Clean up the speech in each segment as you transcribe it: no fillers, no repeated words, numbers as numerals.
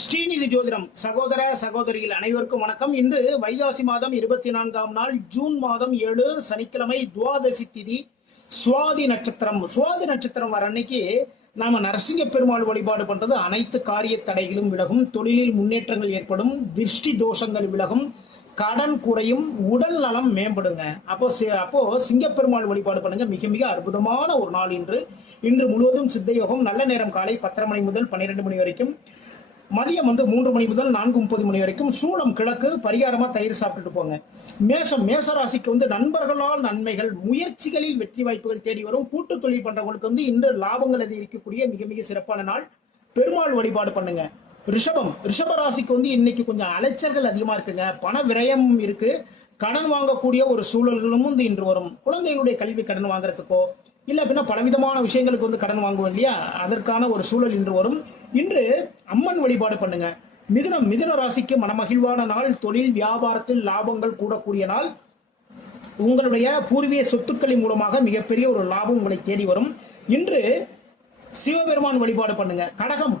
ஸ்ரீநிதி ஜோதிடம் சகோதர சகோதரிகள் அனைவருக்கும் வணக்கம். இன்று வைகாசி மாதம் 24ஆம் நாள் ஜூன் மாதம் 7 சனிக்கிழமை துவாதசி திதி சுவாதி நட்சத்திரம். சுவாதி நட்சத்திரம் வர அன்னைக்கு நாம நரசிங்க பெருமாள் வழிபாடு பண்றது அனைத்து காரிய தடைகளும் விலகும், தொழிலில் முன்னேற்றங்கள் ஏற்படும், திருஷ்டி தோஷங்கள் விலகும், கடன் குறையும், உடல் நலம் மேம்படுங்க. அப்போ சிங்கப்பெருமாள் வழிபாடு பண்ணுங்க. மிக மிக அற்புதமான ஒரு நாள் இன்று முழுவதும் சித்த யோகம். நல்ல நேரம் காலை 10:30 மணி முதல் 12 மணி வரைக்கும், மதியம் 3 மணி முதல் 4:30 மணி வரைக்கும். சூளம் கிழக்கு. பரிகாரமா தயிர் சாப்பிட்டுட்டு போங்க. மேச ராசிக்கு நண்பர்களால் நன்மைகள், முயற்சிகளில் வெற்றி வாய்ப்புகள் தேடி வரும். கூட்டு தொழில் பண்றவங்களுக்கு இன்று லாபங்கள் அதிகரிக்கக்கூடிய மிக மிக சிறப்பான நாள். பெருமாள் வழிபாடு பண்ணுங்க. ரிஷப ராசிக்கு இன்னைக்கு கொஞ்சம் அலைச்சல்கள் அதிகமா இருக்குங்க. பண விரயம் இருக்கு. கடன் வாங்கக்கூடிய ஒரு சூழல்களும் இன்று வரும். குழந்தைகளுடைய கல்வி கடன் வாங்குறதுக்கோ இல்ல அப்படின்னா பலவிதமான விஷயங்களுக்கு கடன் வாங்குவோம் இல்லையா, அதற்கான ஒரு சூழல் இன்று வரும். இன்று அம்மன் வழிபாடு பண்ணுங்க. மிதுன ராசிக்கு மனமகிழ்வான நாள். தொழில் வியாபாரத்தில் லாபங்கள் கூடக்கூடிய நாள். உங்களுடைய பூர்வீக சொத்துக்களின் மூலமாக மிகப்பெரிய ஒரு லாபம் உங்களை தேடி வரும். இன்று சிவபெருமான் வழிபாடு பண்ணுங்க.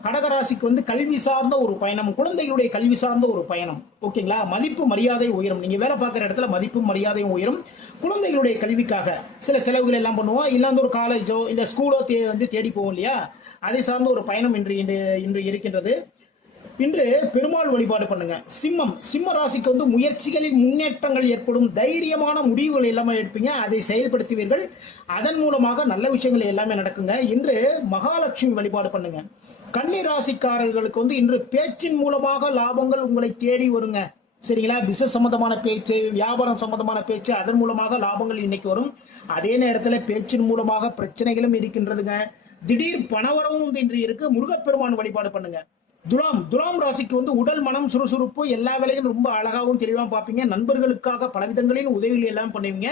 கடகராசிக்கு கல்வி சார்ந்த ஒரு பயணம், குழந்தைகளுடைய கல்வி சார்ந்த ஒரு பயணம். ஓகேங்களா? மதிப்பு மரியாதை உயரும். நீங்க வேலை பார்க்குற இடத்துல மதிப்பு மரியாதையும் உயரும். குழந்தைகளுடைய கல்விக்காக சில செலவுகள் எல்லாம் பண்ணுவோம். இல்லாத ஒரு காலேஜோ இல்ல ஸ்கூலோ தேடி போவோம் இல்லையா, அதை சார்ந்த ஒரு பயணம் இன்று இருக்கின்றது. இன்று பெருமாள் வழிபாடு பண்ணுங்க. சிம்ம ராசிக்கு முயற்சிகளில் முன்னேற்றங்கள் ஏற்படும். தைரியமான முடிவுகள் எல்லாமே எடுப்பீங்க, அதை செயல்படுத்துவீர்கள். அதன் மூலமாக நல்ல விஷயங்கள் எல்லாமே நடக்குங்க. இன்று மகாலட்சுமி வழிபாடு பண்ணுங்க. கன்னி ராசிக்காரர்களுக்கு இன்று பேச்சின் மூலமாக லாபங்கள் உங்களை தேடி வருங்க. சரிங்களா? பிசினஸ் சம்பந்தமான பேச்சு, வியாபாரம் சம்பந்தமான பேச்சு, அதன் மூலமாக லாபங்கள் இன்னைக்கு வரும். அதே நேரத்தில் பேச்சின் மூலமாக பிரச்சனைகளும் இருக்கின்றதுங்க. திடீர் பணவரவும் இன்று இருக்கு. முருகப்பெருமான் வழிபாடு பண்ணுங்க. துலாம் ராசிக்கு உடல் மனம் சுறுசுறுப்பு, எல்லா வேலையும் ரொம்ப அழகாகவும் தெளிவாகவும் பார்ப்பீங்க. நண்பர்களுக்காக பலவிதங்களில் உதவிகள் எல்லாம் பண்ணுவீங்க.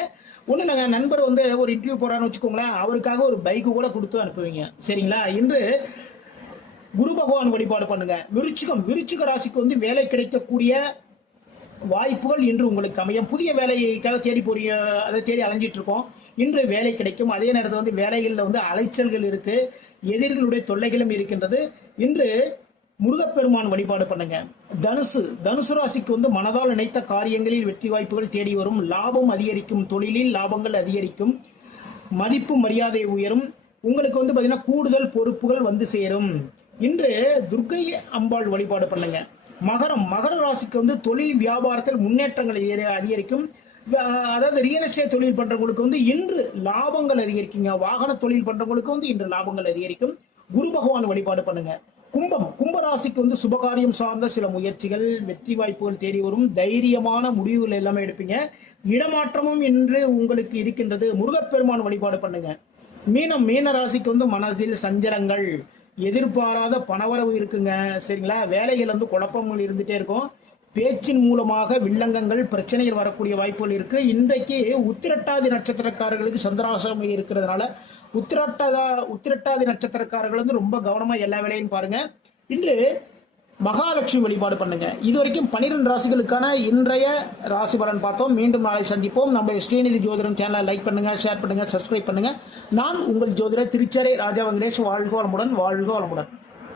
ஒண்ணு இல்லைங்க, நண்பர் ஒரு இன்டர்வியூ போறான்னு வச்சுக்கோங்களேன், அவருக்காக ஒரு பைக்கு கூட கொடுத்து அனுப்புவீங்க. சரிங்களா? இன்று குரு பகவான் வழிபாடு பண்ணுங்க. விருச்சிக ராசிக்கு வேலை கிடைக்கக்கூடிய வாய்ப்புகள் இன்று உங்களுக்கு அமையும். புதிய வேலைக்காக தேடி அலைஞ்சிட்டு இருக்கோம். இன்று வேலை கிடைக்கும். அதே நேரத்தில் வேலைகளில் அலைச்சல்கள் இருக்கு, எதிரிகளுடைய தொல்லைகளும் இருக்கின்றது. இன்று முருகப்பெருமான் வழிபாடு பண்ணுங்க. தனுசு ராசிக்கு மனதால் நினைத்த காரியங்களில் வெற்றி வாய்ப்புகள் தேடி வரும். லாபம் அதிகரிக்கும். தொழிலில் லாபங்கள் அதிகரிக்கும். மதிப்பு மரியாதை உயரும். உங்களுக்கு பாத்தீங்கன்னா கூடுதல் பொறுப்புகள் சேரும். இன்று துர்க்கை அம்பாள் வழிபாடு பண்ணுங்க. மகர ராசிக்கு தொழில் வியாபாரத்தில் முன்னேற்றங்கள் அதிகரிக்கும். அதாவது ரியல் எஸ்டேட் தொழில் பண்றவங்களுக்கு இன்று லாபங்கள் அதிகரிக்குங்க. வாகன தொழில் பண்றவங்களுக்கு இன்று லாபங்கள் அதிகரிக்கும். குரு பகவான் வழிபாடு பண்ணுங்க. கும்பராசிக்கு சுபகாரியம் சார்ந்த சில முயற்சிகள், வெற்றி வாய்ப்புகள் தேடி வரும். தைரியமான முடிவுகள் எல்லாமே எடுப்பீங்க. இடமாற்றமும் இன்று உங்களுக்கு இருக்கின்றது. முருகப்பெருமான் வழிபாடு பண்ணுங்க. மீன ராசிக்கு மனதில் சஞ்சலங்கள், எதிர்பாராத பணவரவு இருக்குங்க. சரிங்களா? வேலைகள் குழப்பங்கள் இருந்துட்டே இருக்கும். பேச்சின் மூலமாக வில்லங்கங்கள், பிரச்சனைகள் வரக்கூடிய வாய்ப்புகள் இருக்கு. இன்றைக்கு உத்திரட்டாதி நட்சத்திரக்காரர்களுக்கு சந்திராசிரமம் இருக்கிறதுனால உத்திரட்டாதி நட்சத்திரக்காரர்கள் ரொம்ப கவனமா எல்லா வேலையும் பாருங்க. இன்று மகாலட்சுமி வழிபாடு பண்ணுங்க. இதுவரைக்கும் 12 ராசிகளுக்கான இன்றைய ராசி பலன் பார்த்தோம். மீண்டும் நாளை சந்திப்போம். நம்ம ஸ்ரீநிதி ஜோதிடம் சேனலை லைக் பண்ணுங்க, ஷேர் பண்ணுங்க, சப்ஸ்கிரைப் பண்ணுங்க. நான் உங்கள் ஜோதிடர் திருச்சரை ராஜா வெங்கடேஷ். வாழ்க வளமுடன்.